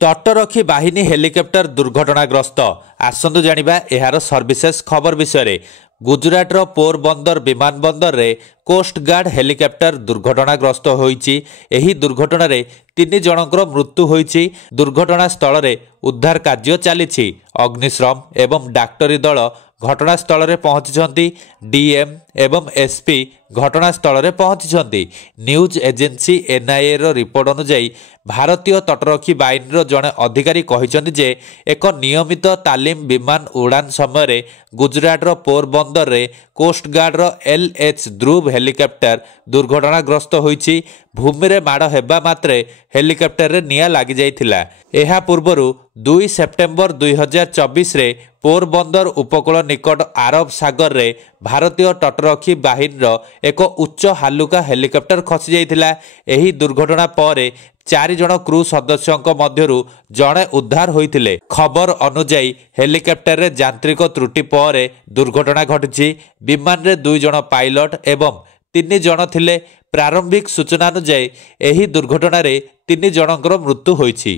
तटरक्षी बाहिनी helicopter दुर्घटनाग्रस्त आसतु जानिबा एहार services खबर विषय। गुजरातर पोरबंदर विमानबंदर रे कोस्टगार्ड हेलिकप्टर दुर्घटनाग्रस्त होईची। एही दुर्घटना रे 3 जनकर मृत्यु होईची। दुर्घटना स्थल रे उद्धार कार्य चलीछि। अग्निशम एवं डाक्टरी दल घटनास्थल रे पहुंची। डीएम एवं एसपी घटनास्थल रे पहुंची। न्यूज एजेंसी एनआईए रो रिपोर्ट अनुसार भारतीय तटरक्षी बाहिनी जड़े अधिकारी कहिसेंति जे एक नियमित तालीम विमान उड़ान समय गुजरातर पोरबंदर रे कोस्टगार्ड रो एलएच ध्रुव हेलिकप्टर दुर्घटनाग्रस्त होईछि। भूमि रे माड़ हेबा मात्रे हेलिकप्टर रे निया लागि जाइथिला। एहा पूर्वरु 2 सेप्टेम्बर 2024 रे पोरबंदर उपकूल निकट आरब सागर रे भारतीय तटरक्षी बाहिनी एक उच्च हालुका हेलिकप्टर खसी जाइथिला। एही दुर्घटना पर 4 जन क्रू सदस्यों मध्यरु जड़े उद्धार होइथिले। खबर अनुଯାयी हेलिकप्टर रे यांत्रिक त्रुटि पर दुर्घटना घटिछि। विमान रे 2 जन पायलट एवं 3 जन थिले। प्रारंभिक सूचना अनुଯାयी एही दुर्घटना रे 3 जनकर मृत्यु होइछि।